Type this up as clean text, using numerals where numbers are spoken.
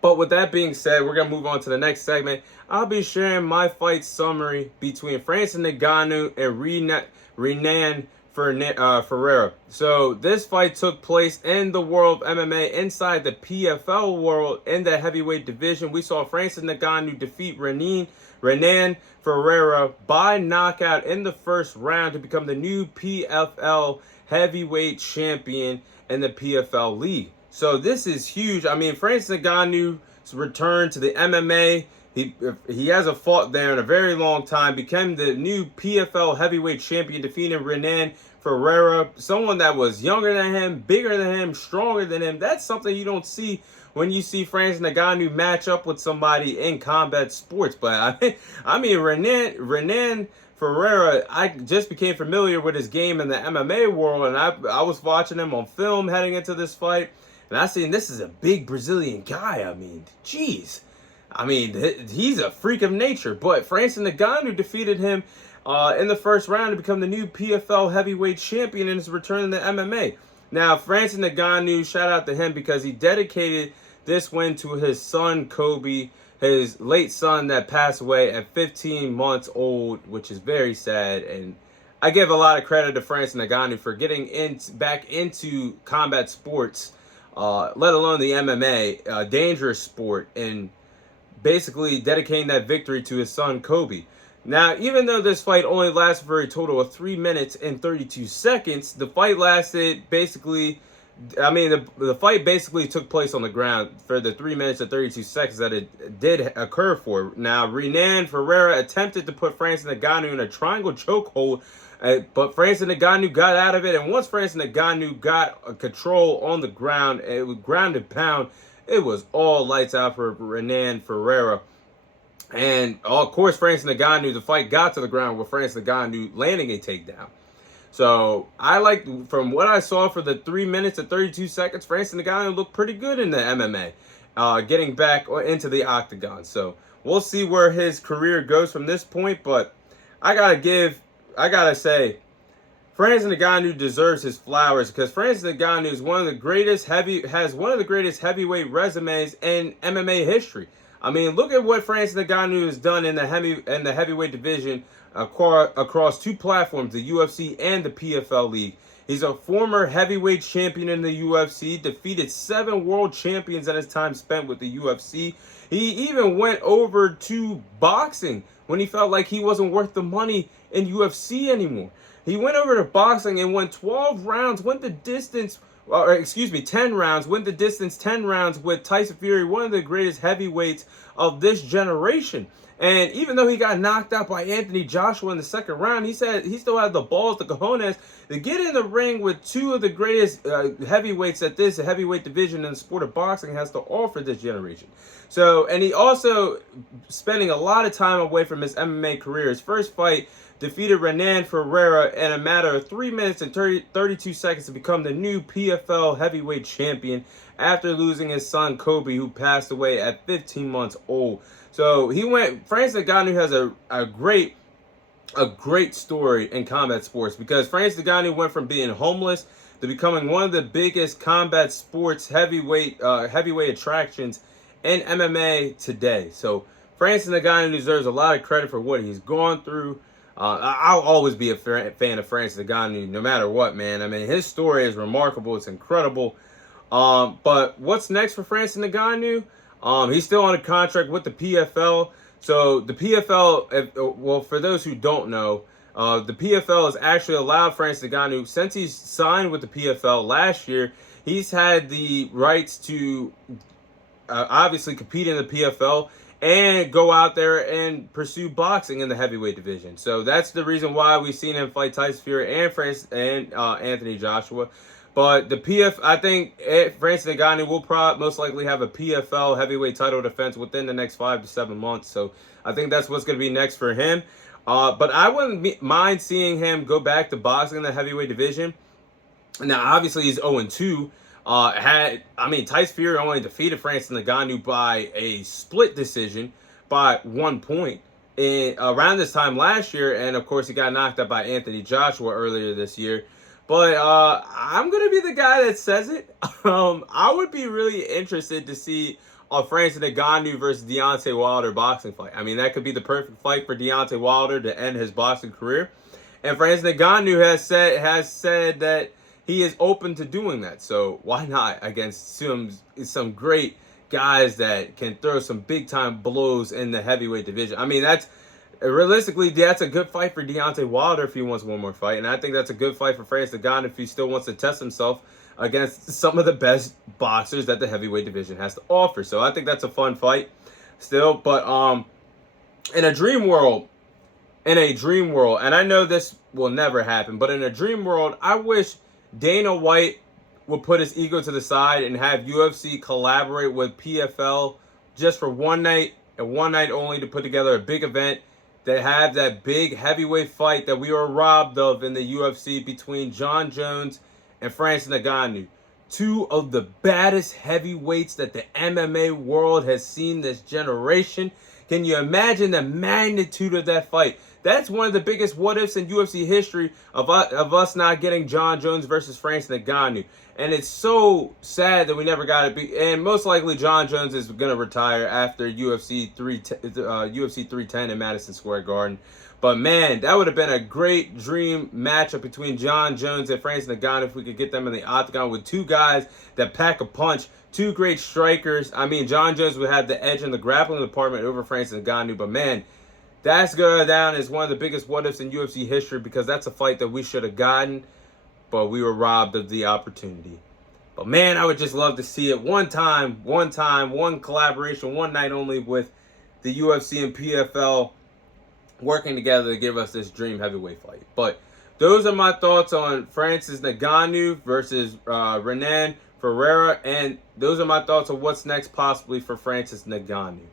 But with that being said, we're going to move on to the next segment. I'll be sharing my fight summary between Francis Ngannou and Renan Ferreira. So this fight took place in the world of MMA inside the PFL world in the heavyweight division. We saw Francis Ngannou defeat Renan Ferreira by knockout in the first round to become the new PFL heavyweight champion in the PFL league. So this is huge. I mean, Francis Ngannou's return to the MMA. He hasn't fought there in a very long time. Became the new PFL heavyweight champion, defeating Renan Ferreira, someone that was younger than him, bigger than him, stronger than him. That's something you don't see when you see Francis Ngannou match up with somebody in combat sports. But I mean, Renan Ferreira, I just became familiar with his game in the MMA world, and I was watching him on film heading into this fight, and I seen this is a big Brazilian guy. I mean, geez. I mean, he's a freak of nature. But Francis Ngannou defeated him in the first round to become the new PFL heavyweight champion in his return to the MMA. Now, Francis Ngannou, shout out to him because he dedicated this win to his son, Kobe, his late son that passed away at 15 months old, which is very sad. And I give a lot of credit to Francis Ngannou for getting back into combat sports, let alone the MMA, a dangerous sport, and basically dedicating that victory to his son, Kobe. Now, even though this fight only lasted for a total of 3 minutes and 32 seconds, the fight lasted basically, I mean, the fight basically took place on the ground for the 3 minutes and 32 seconds that it did occur for. Now, Renan Ferreira attempted to put Francis Ngannou in a triangle chokehold, but Francis Ngannou got out of it. And once Francis Ngannou got control on the ground, it was ground and pound. It was all lights out for Renan Ferreira. And of course, Francis Ngannou, the fight got to the ground with Francis Ngannou landing a takedown. So I like, from what I saw for the 3 minutes and 32 seconds, Francis Ngannou looked pretty good in the MMA, getting back into the octagon. So we'll see where his career goes from this point. But I gotta say, Francis Ngannou deserves his flowers because Francis Ngannou is has one of the greatest heavyweight resumes in MMA history. I mean, look at what Francis Ngannou has done in the heavyweight division across two platforms, the UFC and the PFL League. He's a former heavyweight champion in the UFC, defeated 7 world champions in his time spent with the UFC. He even went over to boxing when he felt like he wasn't worth the money in UFC anymore. He went over to boxing and won 12 rounds, went the distance, 10 rounds, went the distance 10 rounds with Tyson Fury, one of the greatest heavyweights of this generation. And even though he got knocked out by Anthony Joshua in the second round, he said he still had the balls, the cojones, to get in the ring with two of the greatest heavyweights that this heavyweight division in the sport of boxing has to offer this generation. So, and he also spending a lot of time away from his MMA career. His first fight defeated Renan Ferreira in a matter of 3 minutes and 32 seconds to become the new PFL heavyweight champion after losing his son Kobe, who passed away at 15 months old. So Francis Ngannou has a great story in combat sports because Francis Ngannou went from being homeless to becoming one of the biggest combat sports heavyweight attractions in MMA today. So Francis Ngannou deserves a lot of credit for what he's gone through. I'll always be a fan of Francis Ngannou, no matter what, man. I mean, his story is remarkable. It's incredible. But what's next for Francis Ngannou? He's still on a contract with the PFL. So the PFL, well, for those who don't know, the PFL has actually allowed Francis Ngannou, since he's signed with the PFL last year, he's had the rights to obviously compete in the PFL and go out there and pursue boxing in the heavyweight division. So that's the reason why we've seen him fight Tyson Fury and Anthony Joshua. But I think Francis Ngannou will most likely have a PFL heavyweight title defense within the next 5 to 7 months. So I think that's what's going to be next for him. But I wouldn't mind seeing him go back to boxing in the heavyweight division. Now, obviously, he's 0-2. Tyson Fury only defeated Francis Ngannou by a split decision by 1 point around this time last year. And, of course, he got knocked out by Anthony Joshua earlier this year. But I'm going to be the guy that says it. I would be really interested to see a Francis Ngannou versus Deontay Wilder boxing fight. I mean, that could be the perfect fight for Deontay Wilder to end his boxing career. And Francis Ngannou has said that he is open to doing that. So why not against some great guys that can throw some big time blows in the heavyweight division? I mean, realistically, that's a good fight for Deontay Wilder if he wants one more fight. And I think that's a good fight for Francis Ngannou if he still wants to test himself against some of the best boxers that the heavyweight division has to offer. So I think that's a fun fight still. But in a dream world, and I know this will never happen, but in a dream world, I wish Dana White would put his ego to the side and have UFC collaborate with PFL just for one night and one night only to put together a big event that have that big heavyweight fight that we were robbed of in the UFC between Jon Jones and Francis Ngannou. Two of the baddest heavyweights that the MMA world has seen this generation. Can you imagine the magnitude of that fight? That's one of the biggest what-ifs in UFC history of us not getting Jon Jones versus Francis Ngannou. And it's so sad that we never got it. And most likely Jon Jones is going to retire after UFC 310 in Madison Square Garden. But man, that would have been a great dream matchup between Jon Jones and Francis Ngannou if we could get them in the octagon with two guys that pack a punch, two great strikers. I mean, Jon Jones would have the edge in the grappling department over Francis Ngannou. But man, that's going down as one of the biggest what-ifs in UFC history because that's a fight that we should have gotten, but we were robbed of the opportunity. But man, I would just love to see it one collaboration, one night only with the UFC and PFL working together to give us this dream heavyweight fight. But those are my thoughts on Francis Ngannou versus Renan Ferreira, and those are my thoughts on what's next possibly for Francis Ngannou.